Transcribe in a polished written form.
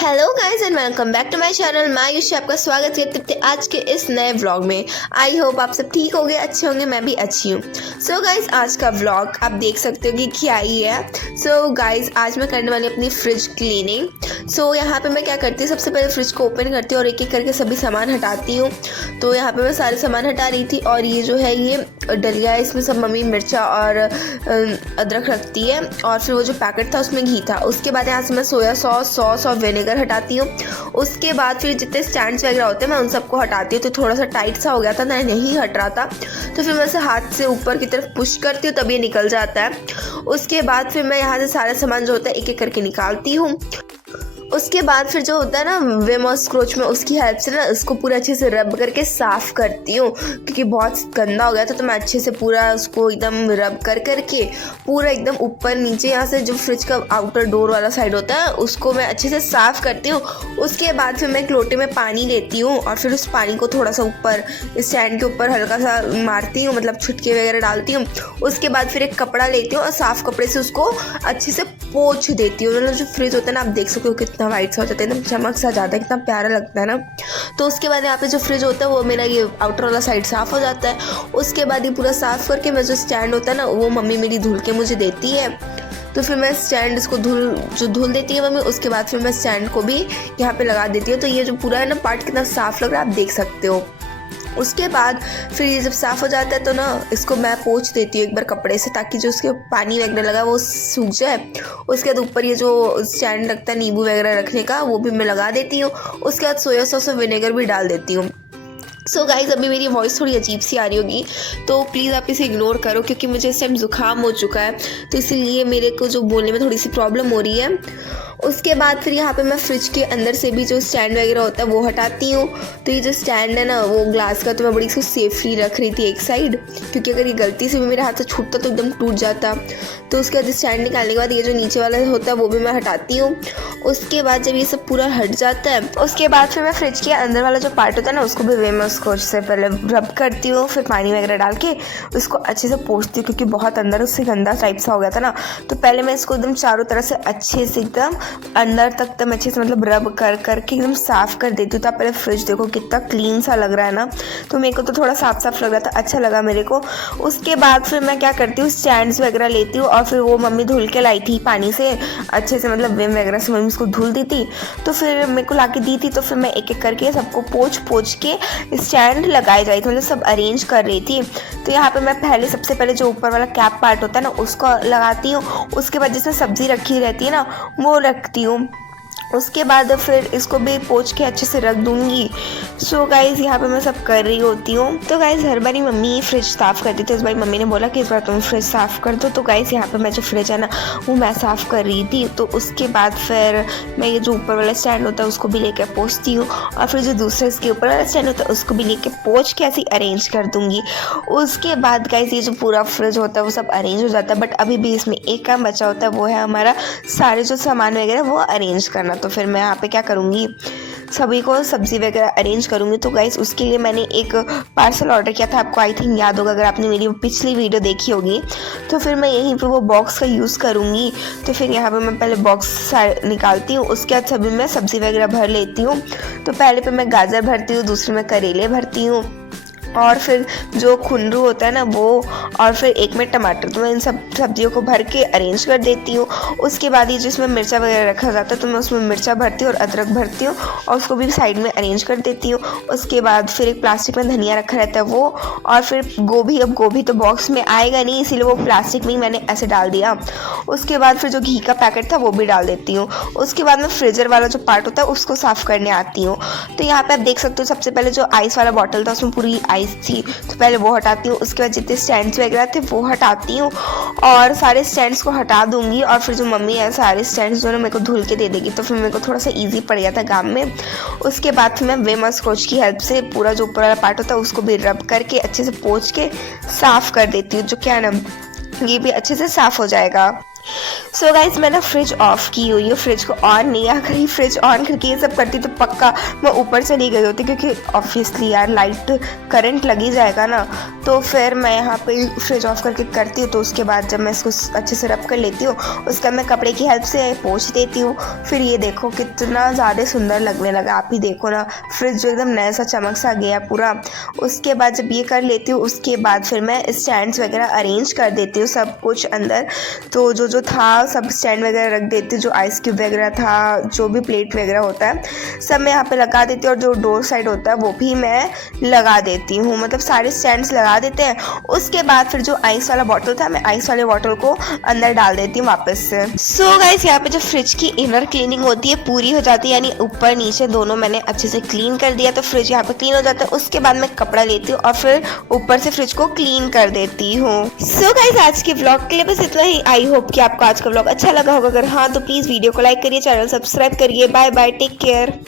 Hello guys and welcome back to my channel. मैं आयुषी आपका स्वागत करती हूँ आज के इस नए व्लॉग में। आई होप आप सब ठीक होंगे, अच्छे होंगे, मैं भी अच्छी हूँ। सो गाइस आज का व्लॉग आप देख सकते हो कि क्या ही है। सो गाइस आज मैं करने वाली अपनी फ्रिज क्लीनिंग। सो यहाँ पे मैं क्या करती हूँ, सबसे पहले फ्रिज को ओपन करती हूँ और एक एक करके सभी सामान हटाती हूँ। तो यहाँ पे मैं सारे सामान हटा रही थी और ये जो है ये डलिया है, इसमें सब मम्मी मिर्चा और अदरक रखती है और फिर वो जो पैकेट था उसमें घी था। उसके बाद यहाँ से मैं सोया सॉस और विनेगर हटाती हूँ। उसके बाद फिर जितने स्टैंड्स वगैरह होते हैं मैं उन सबको हटाती हूँ। तो थोड़ा सा टाइट सा हो गया था ना, नहीं हट रहा था, तो फिर मैं उसे हाथ से ऊपर की तरफ पुश करती हूँ तब ये निकल जाता है। उसके बाद फिर मैं यहाँ से सारा सामान जो होता है एक एक करके निकालती हूँ। उसके बाद फिर जो होता है ना विम और स्क्रोच में, उसकी हेल्प से ना इसको पूरा अच्छे से रब करके साफ़ करती हूँ क्योंकि बहुत गंदा हो गया था। तो मैं अच्छे से पूरा उसको एकदम रब करके पूरा एकदम ऊपर नीचे यहाँ से जो फ्रिज का आउटर डोर वाला साइड होता है उसको मैं अच्छे से साफ़ करती हूँ। उसके बाद फिर मैं एक लोटे में पानी लेती हूँ और फिर उस पानी को थोड़ा सा ऊपर स्टैंड के ऊपर हल्का सा मारती हूँ, मतलब छुटके वगैरह डालती हूँ। उसके बाद फिर एक कपड़ा लेती हूँ और साफ़ कपड़े से उसको अच्छे से पोंछ देती हूँ। मतलब जो फ्रिज होता है ना, आप देख सकते हो कितना वाइट सा हो जाता है, एकदम चमक सा जाता है, कितना प्यारा लगता है ना। तो उसके बाद यहाँ पे जो फ्रिज होता है वो मेरा ये आउटर वाला साइड साफ़ हो जाता है। उसके बाद ये पूरा साफ़ करके मैं जो स्टैंड होता है ना वो मम्मी मेरी धुल के मुझे देती है। तो फिर मैं स्टैंड इसको धुल देती है मम्मी। उसके बाद फिर मैं स्टैंड को भी यहाँ पे लगा देती हूँ। तो ये जो पूरा है ना पार्ट कितना साफ़ लग रहा है आप देख सकते हो। उसके बाद फिर ये जब साफ़ हो जाता है तो ना इसको मैं पोंछ देती हूँ एक बार कपड़े से, ताकि जो उसके पानी वगैरह लगा वो सूख जाए। उसके बाद ऊपर ये जो स्टैंड लगता है नींबू वगैरह रखने का वो भी मैं लगा देती हूँ। उसके बाद सोया सॉस और विनेगर भी डाल देती हूँ। सो गाइज़ अभी मेरी वॉइस थोड़ी अजीब सी आ रही होगी तो प्लीज़ आप इसे इग्नोर करो क्योंकि मुझे इस टाइम ज़ुकाम हो चुका है, तो इसीलिए मेरे को जो बोलने में थोड़ी सी प्रॉब्लम हो रही है। उसके बाद फिर यहाँ पे मैं फ्रिज के अंदर से भी जो स्टैंड वगैरह होता है वो हटाती हूँ। तो ये जो स्टैंड है ना वो ग्लास का, तो मैं बड़ी इसको सेफली रख रही थी एक साइड, क्योंकि अगर ये गलती से भी मेरे हाथ से छूटता तो एकदम टूट जाता। तो उसके बाद स्टैंड निकालने के बाद ये जो नीचे वाला होता है वो भी मैं हटाती हूँ। उसके बाद जब ये सब पूरा हट जाता है उसके बाद फिर मैं फ्रिज के अंदर वाला जो पार्ट होता है ना उसको भी विम और स्कॉच से पहले रब करती हूँ, फिर पानी वगैरह डाल के उसको अच्छे से पोंछती हूँ क्योंकि बहुत अंदर उससे गंदा टाइप सा हो गया था ना। तो पहले मैं इसको एकदम चारों तरफ से अच्छे से एकदम अंदर तक एकदम अच्छे से मतलब रब करके एकदम साफ़ कर देती हूँ। तो आप पहले फ्रिज देखो कितना क्लीन सा लग रहा है ना। तो मेरे को तो थोड़ा साफ लग रहा था, अच्छा लगा मेरे को। उसके बाद फिर मैं क्या करती हूँ, स्टैंड्स वगैरह लेती हूँ और फिर वो मम्मी धुल के लाई थी पानी से अच्छे से, मतलब विम वगैरह से मम्मी उसको धुल दी थी। तो फिर मेरे को ला के दी थी। तो फिर मैं एक एक करके सबको पोंछ के स्टैंड लगाई जा रही थी, मतलब सब अरेंज कर रही थी। तो यहाँ पे मैं सबसे पहले जो ऊपर वाला कैप पार्ट होता है ना उसको लगाती हूँ। उसके बाद जिसमें सब्ज़ी रखी रहती है ना वो रखती हूँ। उसके बाद फिर इसको भी पोंछ के अच्छे से रख दूँगी। सो गाइज़ यहाँ पे मैं सब कर रही होती हूँ। तो गाइज़ हर बारी मम्मी फ्रिज साफ़ करती थी, इस बार मम्मी ने बोला कि इस बार तुम फ्रिज साफ़ कर दो। तो गाइज़ यहाँ पे मैं जो फ्रिज है ना वो मैं साफ़ कर रही थी। तो उसके बाद फिर मैं ये जो ऊपर वाला स्टैंड होता है उसको भी लेकर पोंछती हूँ और फिर जो दूसरा इसके ऊपर वाला स्टैंड होता है उसको भी लेके पोंछ के ऐसे अरेंज कर दूँगी। उसके बाद गाइज़ ये जो पूरा फ्रिज होता है वो सब अरेंज हो जाता है, बट अभी भी इसमें एक काम बचा होता है, वो है हमारा सारे जो सामान वगैरह वो अरेंज करना। तो फिर मैं यहाँ पे क्या करूँगी, सभी को सब्ज़ी वगैरह अरेंज करूँगी। तो गाइस उसके लिए मैंने एक पार्सल ऑर्डर किया था, आपको आई थिंक याद होगा अगर आपने मेरी पिछली वीडियो देखी होगी। तो फिर मैं यहीं पे वो बॉक्स का यूज़ करूँगी। तो फिर यहाँ पे मैं पहले बॉक्स निकालती हूँ, उसके बाद सभी में सब्ज़ी वगैरह भर लेती हूँ। तो पहले पे मैं गाजर भरती हूँ, दूसरे में करेले भरती हूँ और फिर जो खुंदरू होता है ना वो, और फिर एक में टमाटर। तो मैं इन सब सब्जियों को भर के अरेंज कर देती हूँ। उसके बाद ये जिसमें मिर्चा वगैरह रखा जाता है तो मैं उसमें मिर्चा भरती हूँ और अदरक भरती हूँ और उसको भी साइड में अरेंज कर देती हूँ। उसके बाद फिर एक प्लास्टिक में धनिया रखा रहता है वो, और फिर गोभी, अब गोभी तो बॉक्स में आएगा नहीं इसीलिए वो प्लास्टिक में ही मैंने ऐसे डाल दिया। उसके बाद फिर जो घी का पैकेट था वो भी डाल देती हूँ। उसके बाद मैं फ्रीज़र वाला जो पार्ट होता है उसको साफ़ करने आती हूँ। तो यहाँ पे आप देख सकते हो सबसे पहले जो आइस वाला बॉटल था उसमें पूरी आइस थी, तो पहले वो हटाती हूँ। उसके बाद जितने स्टैंड्स वगैरह थे वो हटाती हूँ और सारे स्टैंड्स को हटा दूँगी। और फिर जो मम्मी है सारे स्टैंड्स जो है मेरे को धुल के दे देगी, तो फिर मेरे को थोड़ा सा ईजी पड़ गया था काम में। उसके बाद फिर मैं विम और स्कॉच की हेल्प से पूरा जो ऊपर वाला पार्ट होता है उसको भी रब करके अच्छे से पोंछ के साफ़ कर देती हूँ, जो क्या है ना ये भी अच्छे से साफ़ हो जाएगा। सो गाइज मैं ना फ्रिज ऑफ की हुई है, फ्रिज को ऑन नहीं, अगर ही फ्रिज ऑन करके ये सब करती तो पक्का मैं ऊपर चली गई होती, क्योंकि ऑब्वियसली यार लाइट करंट लगी जाएगा ना। तो फिर मैं यहाँ पे फ्रिज ऑफ करके करती हूँ। तो उसके बाद जब मैं इसको अच्छे से रब कर लेती हूँ, उसका मैं कपड़े की हेल्प से पोंछ देती हूँ। फिर ये देखो कितना ज़्यादा सुंदर लगने लगा, आप ही देखो ना, फ्रिज जो एकदम नया सा चमक सा गया पूरा। उसके बाद जब ये कर लेती हूँ, उसके बाद फिर मैं स्टैंड्स वगैरह अरेंज कर देती हूँ सब कुछ अंदर। तो जो था सब स्टैंड वगैरह रख देती हूँ, जो आइस क्यूब वगैरह था, जो भी प्लेट वगैरह होता है सब मैं यहाँ पे लगा देती हूँ। और जो डोर साइड होता है वो भी मैं लगा देती हूँ, मतलब सारे स्टैंड्स लगा देते हैं। उसके बाद फिर जो आइस वाला बॉटल था, मैं आइस वाले बॉटल को अंदर डाल देती हूँ वापस से। सो गाइस यहाँ पे जो फ्रिज की इनर क्लीनिंग होती है पूरी हो जाती है, यानी ऊपर नीचे दोनों मैंने अच्छे से क्लीन कर दिया, तो फ्रिज यहाँ पे क्लीन हो जाता है। उसके बाद मैं कपड़ा लेती हूँ और फिर ऊपर से फ्रिज को क्लीन कर देती हूँ। सो गाइस आज के व्लॉग के लिए बस इतना ही। आई होप कि आपको आज का व्लॉग अच्छा लगा होगा। अगर हाँ तो प्लीज वीडियो को लाइक करिए, चैनल सब्सक्राइब करिए। Bye bye, take care.